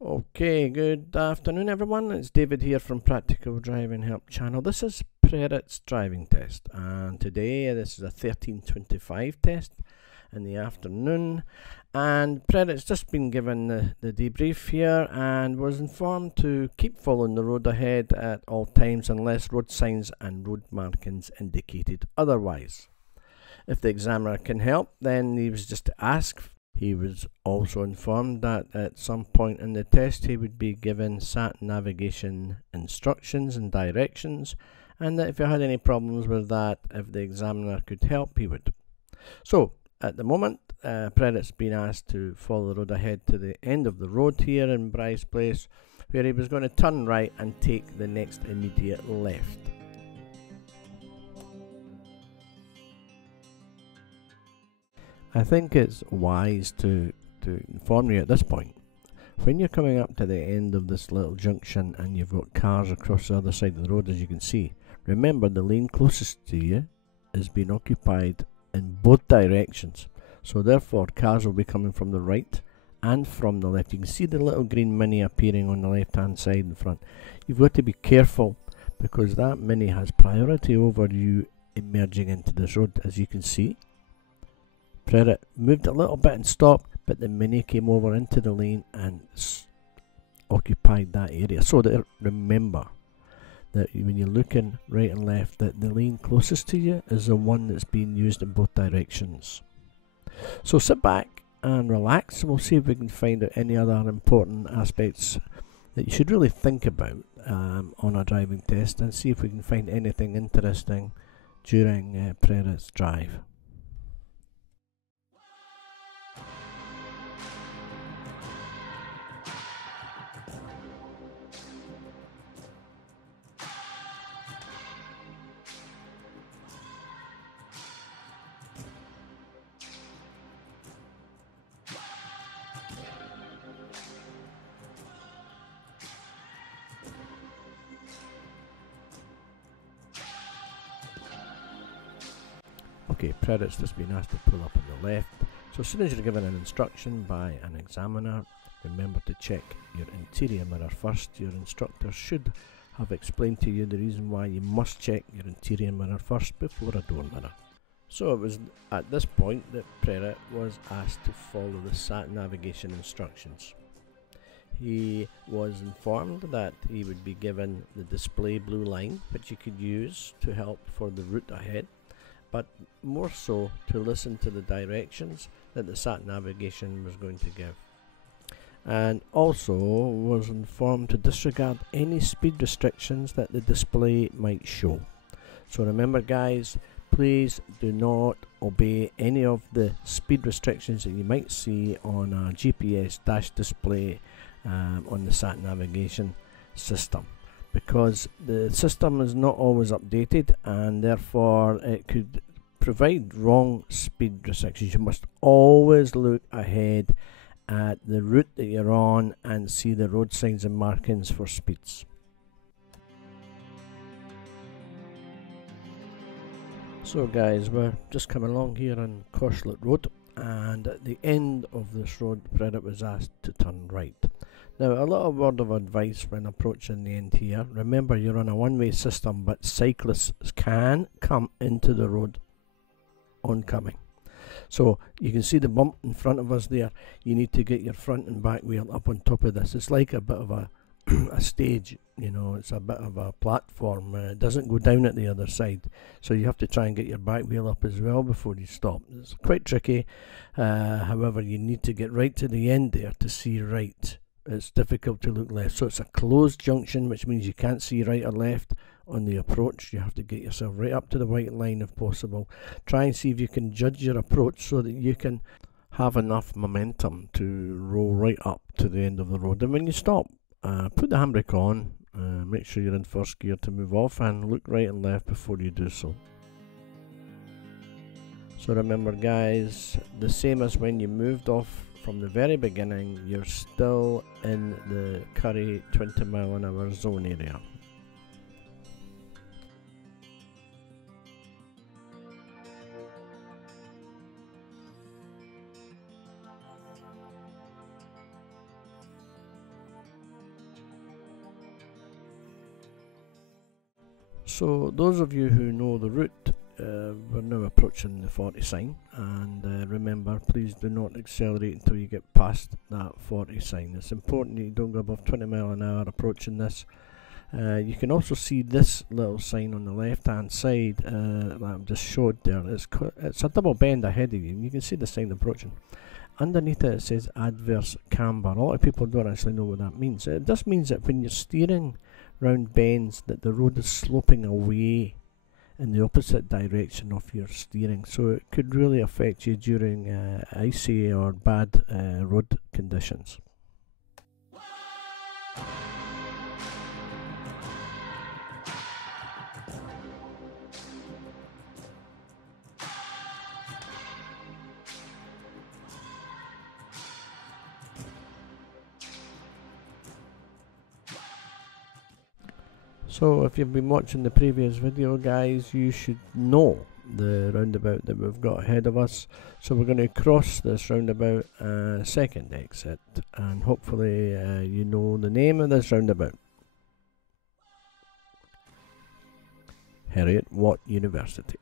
Okay, good afternoon everyone. It's David here from Practical Driving Help channel. This is Prerit's driving test, and today this is a 13:25 test in the afternoon, and Prerit's just been given the debrief here and was informed to keep following the road ahead at all times unless road signs and road markings indicated otherwise. If the examiner can help, then he was just to ask. He was also informed that at some point in the test he would be given sat navigation instructions and directions, and that if he had any problems with that, if the examiner could help, he would. So at the moment, Prerit's been asked to follow the road ahead to the end of the road here in Bryce Place, where he was going to turn right and take the next immediate left. I think it's wise to inform you at this point. When you're coming up to the end of this little junction and you've got cars across the other side of the road, as you can see, remember the lane closest to you is being occupied in both directions. So therefore cars will be coming from the right and from the left. You can see the little green Mini appearing on the left hand side in front. You've got to be careful because that Mini has priority over you emerging into this road. As you can see, Prerit moved a little bit and stopped, but the Mini came over into the lane and occupied that area. So that remember that when you're looking right and left, that the lane closest to you is the one that's being used in both directions. So sit back and relax, and we'll see if we can find out any other important aspects that you should really think about on a driving test, and see if we can find anything interesting during Prerit's drive. Okay, Prerit's just been asked to pull up on the left. So as soon as you're given an instruction by an examiner, remember to check your interior mirror first. Your instructor should have explained to you the reason why you must check your interior mirror first before a door mirror. So it was at this point that Prerit was asked to follow the sat navigation instructions. He was informed that he would be given the display blue line, which you could use to help for the route ahead, but more so to listen to the directions that the sat navigation was going to give. And also was informed to disregard any speed restrictions that the display might show. So remember guys, please do not obey any of the speed restrictions that you might see on a GPS dash display on the sat navigation system, because the system is not always updated and therefore it could provide wrong speed restrictions. You must always look ahead at the route that you're on and see the road signs and markings for speeds. So guys, we're just coming along here on Corstorphine Road, and at the end of this road Prerit was asked to turn right. Now a little word of advice when approaching the end here. Remember you're on a one-way system, but cyclists can come into the road oncoming. So you can see the bump in front of us there. You need to get your front and back wheel up on top of this. It's like a bit of a stage, you know, it's a bit of a platform. It doesn't go down at the other side, so you have to try and get your back wheel up as well before you stop. It's quite tricky. However, you need to get right to the end there to see right. It's difficult to look left, so it's a closed junction, which means you can't see right or left on the approach. You have to get yourself right up to the white line if possible. Try and see if you can judge your approach so that you can have enough momentum to roll right up to the end of the road. And when you stop, put the handbrake on, make sure you're in first gear to move off, and look right and left before you do so. So remember guys, the same as when you moved off from the very beginning, you're still in the Currie 20 mile an hour zone area. So those of you who know the route, we're now approaching the 40 sign, and remember, please do not accelerate until you get past that 40 sign. It's important that you don't go above 20 mile an hour approaching this. You can also see this little sign on the left hand side that I've just showed there. It's a double bend ahead of you, and you can see the sign approaching. Underneath it, it says adverse camber. A lot of people don't actually know what that means. It just means that when you're steering round bends, that the road is sloping away in the opposite direction of your steering, so it could really affect you during icy or bad road conditions. So if you've been watching the previous video, guys, you should know the roundabout that we've got ahead of us. So we're going to cross this roundabout, second exit, and hopefully you know the name of this roundabout. Heriot-Watt University.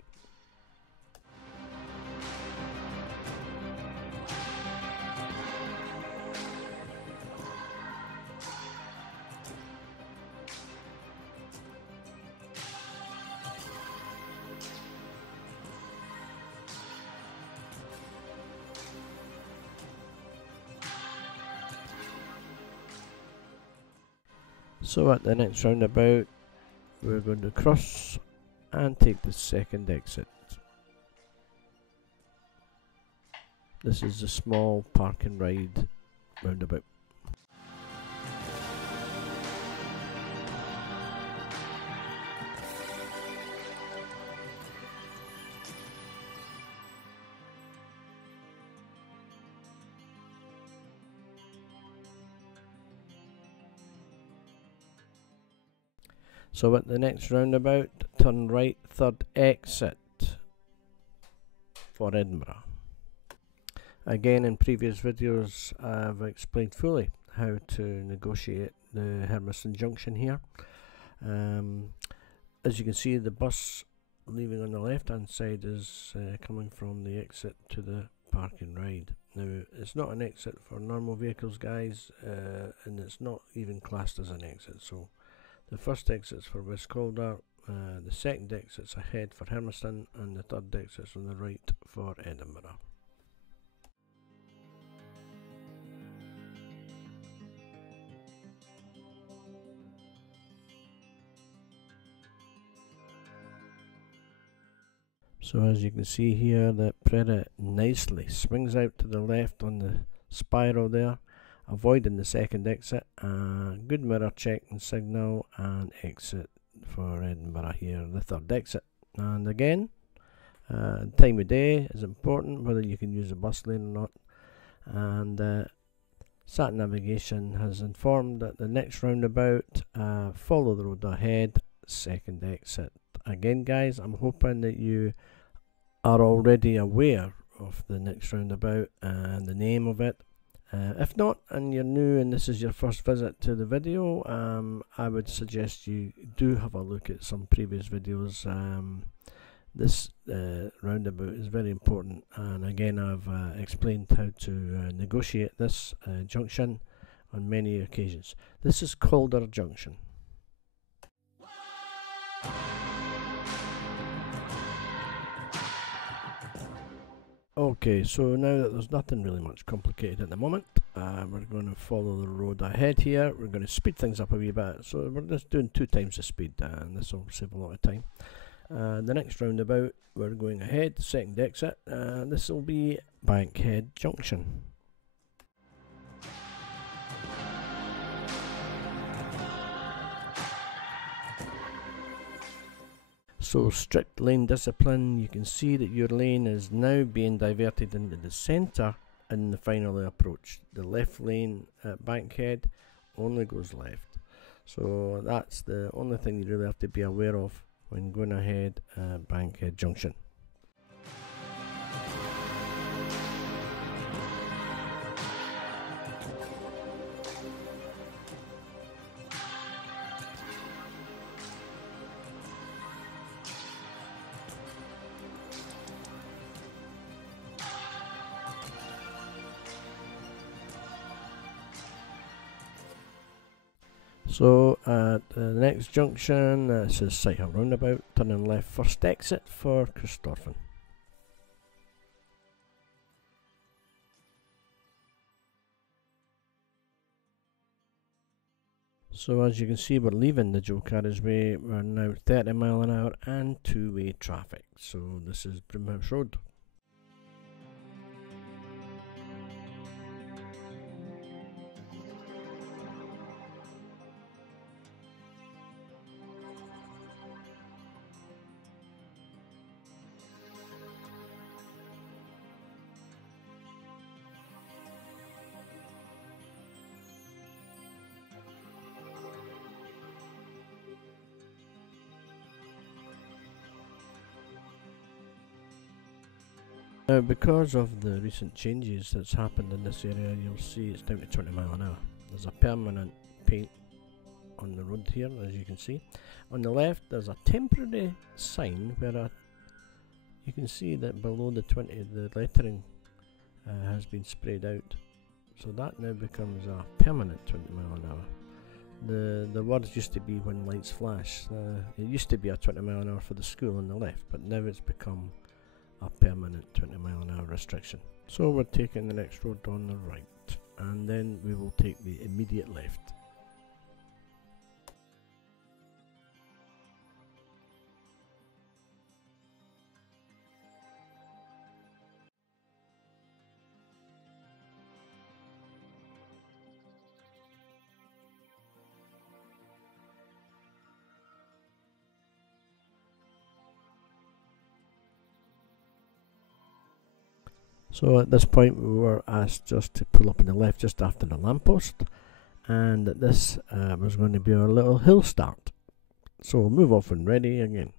So at the next roundabout, we're going to cross and take the second exit. This is a small park and ride roundabout. So at the next roundabout, turn right, third exit for Edinburgh. Again, in previous videos, I've explained fully how to negotiate the Hermiston Junction here. As you can see, the bus leaving on the left hand side is coming from the exit to the park and ride. Now, it's not an exit for normal vehicles, guys, and it's not even classed as an exit. So the first exit's for West Calder, the second exit's ahead for Hermiston, and the third exit's on the right for Edinburgh. So as you can see here, that Prerit nicely swings out to the left on the spiral there, avoiding the second exit. Good mirror check and signal, and exit for Edinburgh here, the third exit. And again, time of day is important, whether you can use a bus lane or not. And Sat Navigation has informed that the next roundabout, follow the road ahead, second exit. Again, guys, I'm hoping that you are already aware of the next roundabout and the name of it. If not, and you're new and this is your first visit to the video, I would suggest you do have a look at some previous videos. This roundabout is very important, and again, I've explained how to negotiate this junction on many occasions. This is Calder Junction. Okay, so now that there's nothing really much complicated at the moment, we're going to follow the road ahead here. We're going to speed things up a wee bit, so we're just doing 2 times the speed, and this will save a lot of time. The next roundabout, we're going ahead, second exit, and this will be Bankhead Junction. So strict lane discipline. You can see that your lane is now being diverted into the centre in the final approach. The left lane at Bankhead only goes left. So that's the only thing you really have to be aware of when going ahead at Bankhead Junction. So at the next junction, it says Calder Roundabout, turning left first exit for Corstorphine. So as you can see, we're leaving the dual carriageway. We're now 30 mile an hour and two-way traffic. So this is Brimhouse Road. Now, because of the recent changes that's happened in this area, you'll see it's down to 20 mile an hour. There's a permanent paint on the road here, as you can see. On the left, there's a temporary sign where you can see that below the 20, the lettering has been sprayed out. So that now becomes a permanent 20 mile an hour. The words used to be when lights flash. It used to be a 20 mile an hour for the school on the left, but now it's become a permanent 20 mile an hour restriction. So we're taking the next road on the right, and then we will take the immediate left. So at this point we were asked just to pull up on the left just after the lamppost, and that this was going to be our little hill start. So we'll move off when ready again.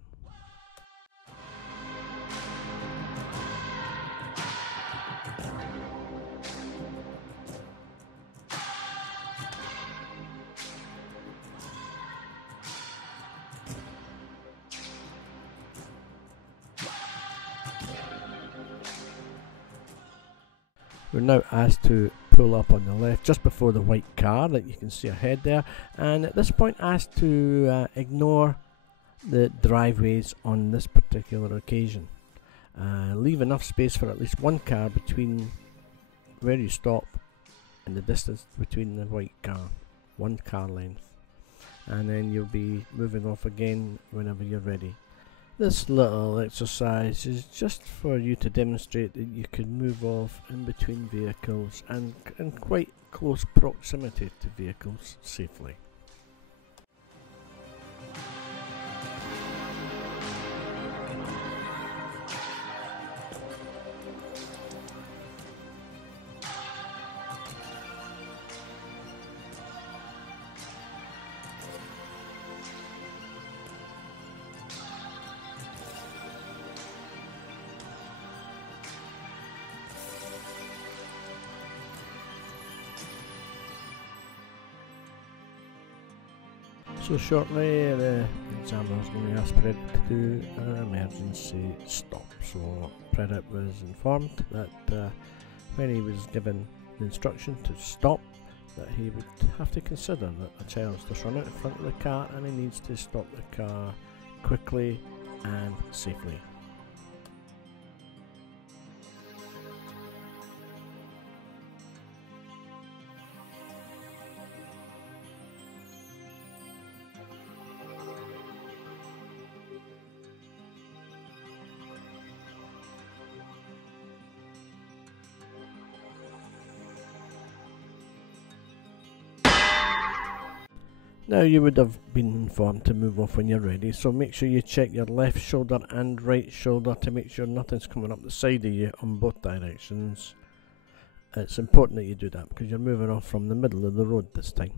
We're now asked to pull up on the left just before the white car that you can see ahead there, and at this point asked to ignore the driveways on this particular occasion. Leave enough space for at least one car between where you stop and the distance between the white car, one car length, and then you'll be moving off again whenever you're ready. This little exercise is just for you to demonstrate that you can move off in between vehicles and in quite close proximity to vehicles safely. So shortly the examiner is going to ask Prerit to do an emergency stop. So Prerit was informed that when he was given the instruction to stop, that he would have to consider that a child's just run out in front of the car and he needs to stop the car quickly and safely. Now you would have been informed to move off when you're ready, so make sure you check your left shoulder and right shoulder to make sure nothing's coming up the side of you on both directions. It's important that you do that because you're moving off from the middle of the road this time.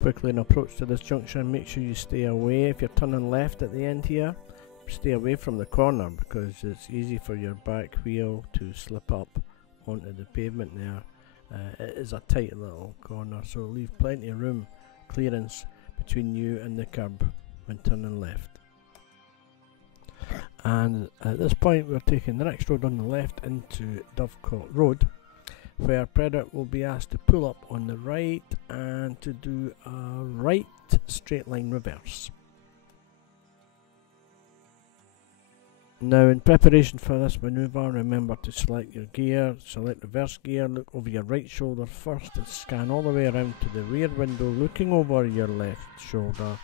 Quickly an approach to this junction, make sure you stay away. If you're turning left at the end here, stay away from the corner because it's easy for your back wheel to slip up onto the pavement there. It is a tight little corner, so leave plenty of room, clearance between you and the curb when turning left. And at this point we're taking the next road on the left into Dovecot Road, where Prerit will be asked to pull up on the right and to do a right straight line reverse. Now, in preparation for this manoeuvre, remember to select your gear, select reverse gear, look over your right shoulder first and scan all the way around to the rear window, looking over your left shoulder,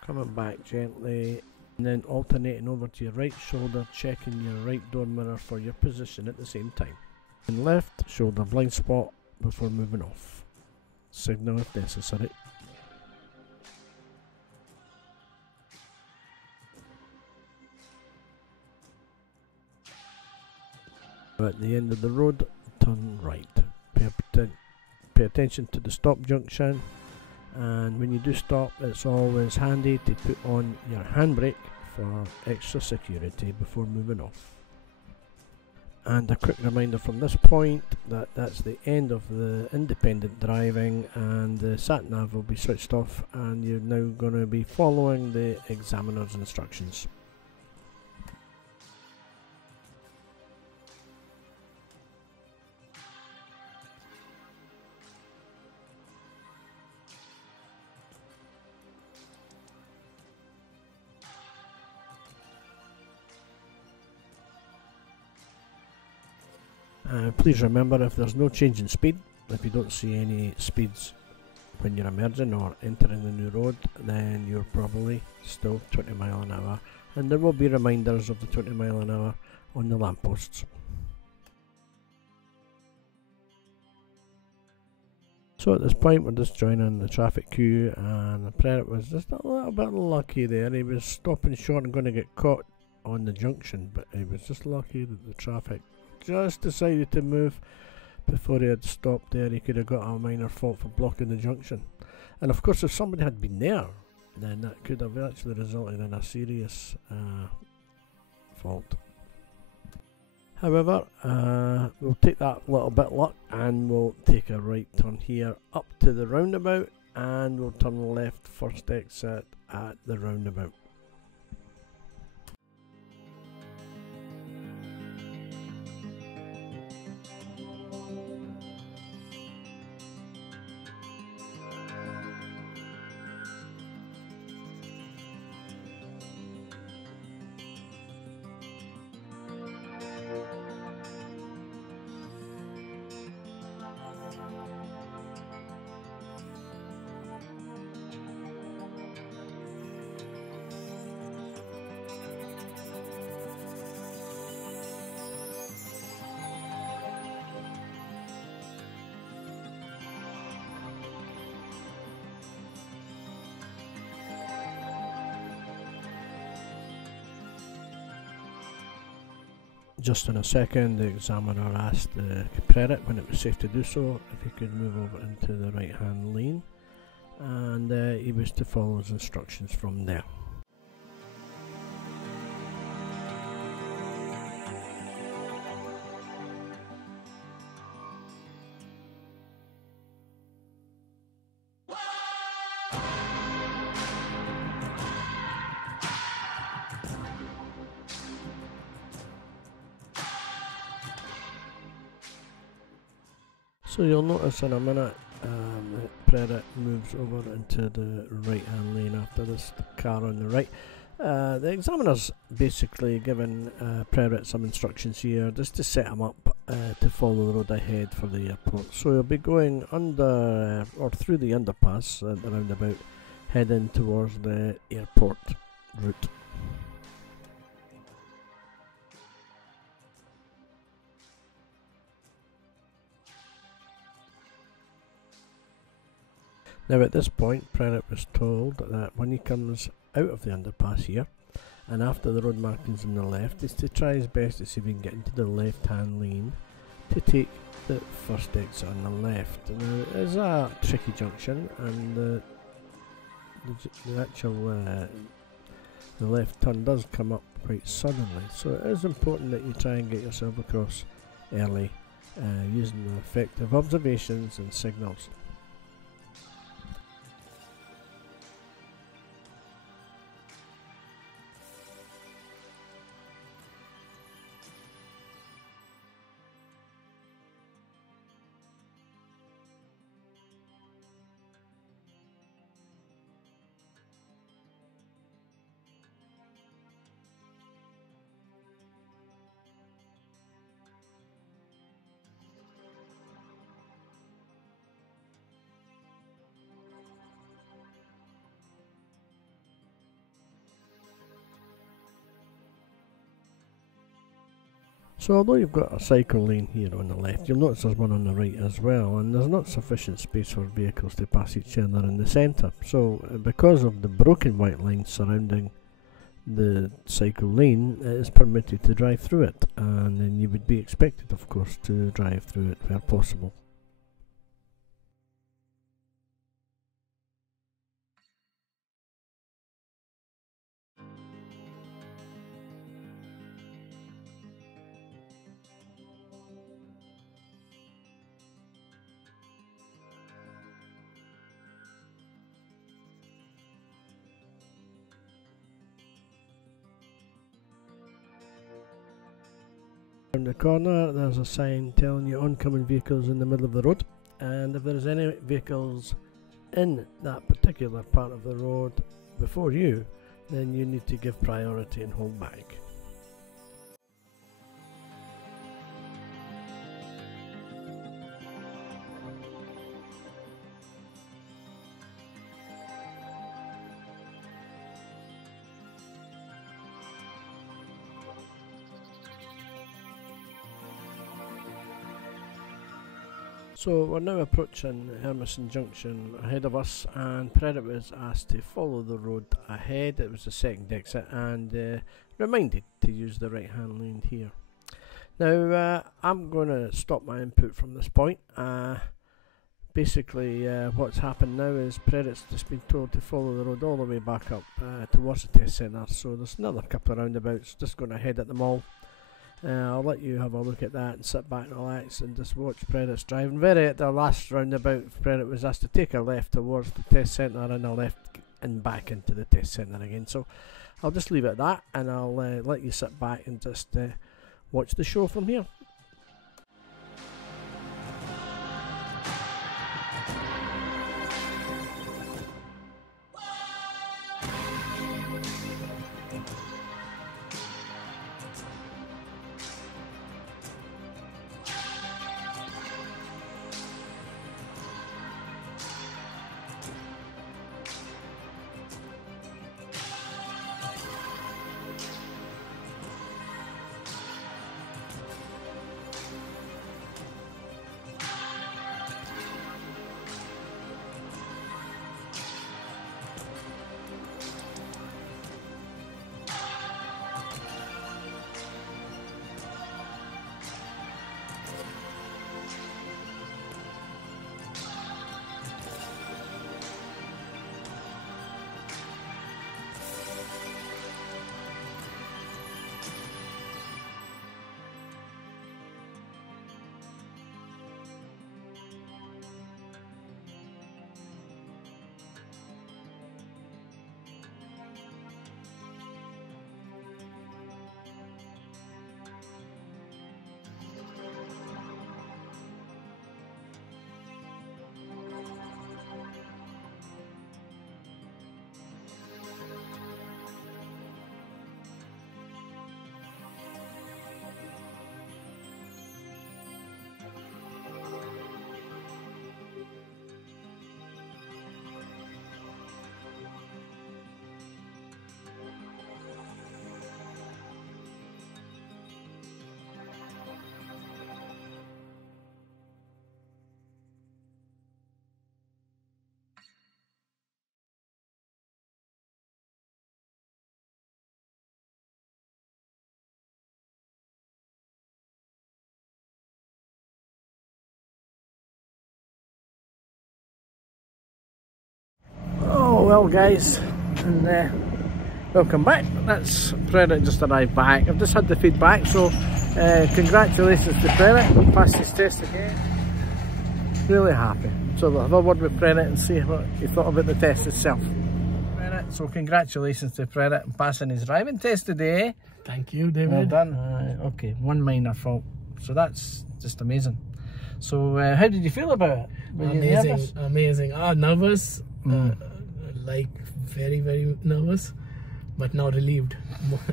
coming back gently, and then alternating over to your right shoulder, checking your right door mirror for your position at the same time. And left shoulder blind spot before moving off. Signal if necessary. At the end of the road, turn right. Pay attention to the stop junction, and when you do stop, it's always handy to put on your handbrake for extra security before moving off. And a quick reminder from this point that that's the end of the independent driving, and the sat nav will be switched off, and you're now going to be following the examiner's instructions. Please remember, if there's no change in speed, if you don't see any speeds when you're emerging or entering the new road, then you're probably still 20 miles an hour, and there will be reminders of the 20 miles an hour on the lampposts. So at this point we're just joining the traffic queue, and the Prerit was just a little bit lucky there. He was stopping short and going to get caught on the junction, but he was just lucky that the traffic just decided to move before he had stopped there. He could have got a minor fault for blocking the junction, and of course if somebody had been there, then that could have actually resulted in a serious fault. However, we'll take that little bit of luck and we'll take a right turn here up to the roundabout, and we'll turn left first exit at the roundabout. Just in a second, the examiner asked the Prerit when it was safe to do so if he could move over into the right hand lane, and he was to follow his instructions from there. So you'll notice in a minute the Prerit moves over into the right hand lane after this car on the right. The examiner's basically given Prerit some instructions here just to set him up to follow the road ahead for the airport. So he'll be going under or through the underpass at the roundabout, heading towards the airport route. Now at this point, Prerit was told that when he comes out of the underpass here, and after the road markings on the left, is to try his best to see if he can get into the left hand lane to take the first exit on the left. Now it is a tricky junction, and the left turn does come up quite suddenly, so it is important that you try and get yourself across early using the effective observations and signals. So although you've got a cycle lane here on the left, you'll notice there's one on the right as well, and there's not sufficient space for vehicles to pass each other in the centre. So because of the broken white line surrounding the cycle lane, it is permitted to drive through it, and then you would be expected, of course, to drive through it where possible. Around the corner there's a sign telling you oncoming vehicles in the middle of the road, and if there's any vehicles in that particular part of the road before you, then you need to give priority and hold back. So we're now approaching Hermiston Junction ahead of us, and Prerit was asked to follow the road ahead. It was the second exit, and reminded to use the right hand lane here. Now I'm going to stop my input from this point. Basically what's happened now is Prerit's just been told to follow the road all the way back up towards the test centre, so there's another couple of roundabouts, just going ahead at them all. I'll let you have a look at that and sit back and relax and just watch Prerit's driving. Very at the last roundabout, Prerit was asked to take a left towards the test centre and a left and back into the test centre again. So I'll just leave it at that, and I'll let you sit back and just watch the show from here. Well guys, and welcome back. That's Prerit just arrived back. I've just had the feedback, so congratulations to Prerit, passed his test again. Really happy. So we'll have a word with Prerit and see what he thought about the test itself. Prerit, so congratulations to Prerit on passing his driving test today. Thank you, David. Well done. Okay, one minor fault, so that's just amazing. So how did you feel about it? Were you nervous? Amazing. Nervous. Like very nervous, but now relieved.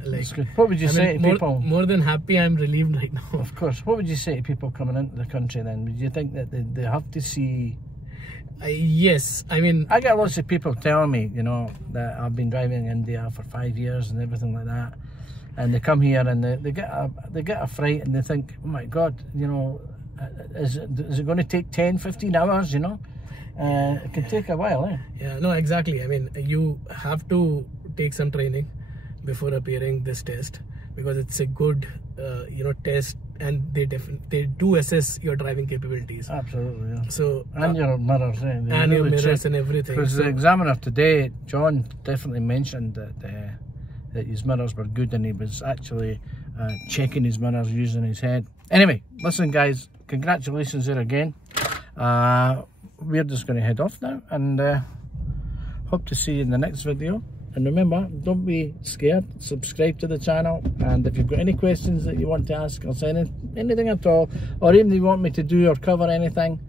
Like, what would you say to people? More than happy, I'm relieved right now. Of course. What would you say to people coming into the country then? Would you think that they have to see? Yes, I mean, I get lots of people telling me, you know, that I've been driving in India for 5 years and everything like that, and they come here and they get a fright and they think, oh my God, you know, is it going to take 10-15 hours, you know? It can take a while, eh? Yeah, no, exactly. I mean, you have to take some training before appearing this test, because it's a good, you know, test, and they do assess your driving capabilities. Absolutely, yeah. So and your mirrors, eh? and your mirrors and everything. Because the examiner today, John, definitely mentioned that his mirrors were good, and he was actually checking his mirrors using his head. Anyway, listen, guys, congratulations there again. We're just going to head off now, and hope to see you in the next video. And remember, don't be scared, subscribe to the channel, and if you've got any questions that you want to ask or say anything at all, or even if you want me to do or cover anything,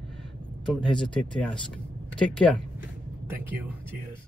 don't hesitate to ask. Take care. Thank you. Cheers.